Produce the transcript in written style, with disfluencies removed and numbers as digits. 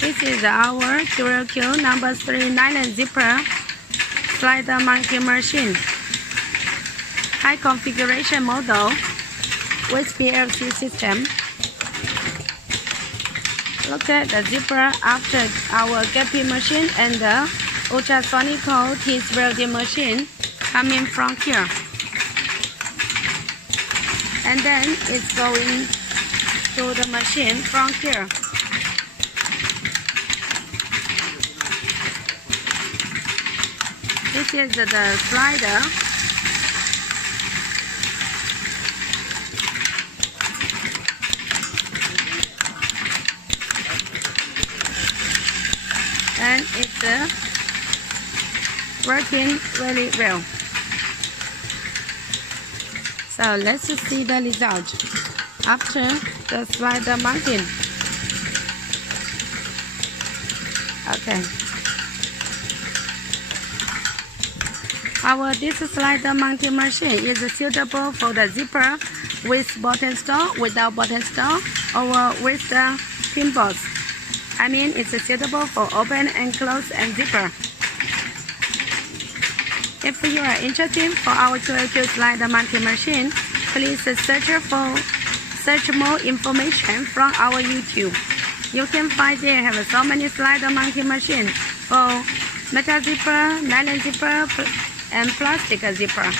This is our QLQ number 3 nylon zipper slider monkey machine. High configuration model with PLC system. Look at the zipper after our gapping machine and the ultrasonic teeth welding machine coming from here. And then it's going to the machine from here. This is the slider. And it's working really well. So let's see the result after the slider mounting. Okay. This slider mounting machine is suitable for the zipper with button store, without button store, or with the pinballs. I mean, it's suitable for open and close and zipper. If you are interested for our QLQ slider mounting machine, please search more information from our YouTube. You can find there have so many slider mounting machines for metal zipper, nylon zipper, and plastic zipper.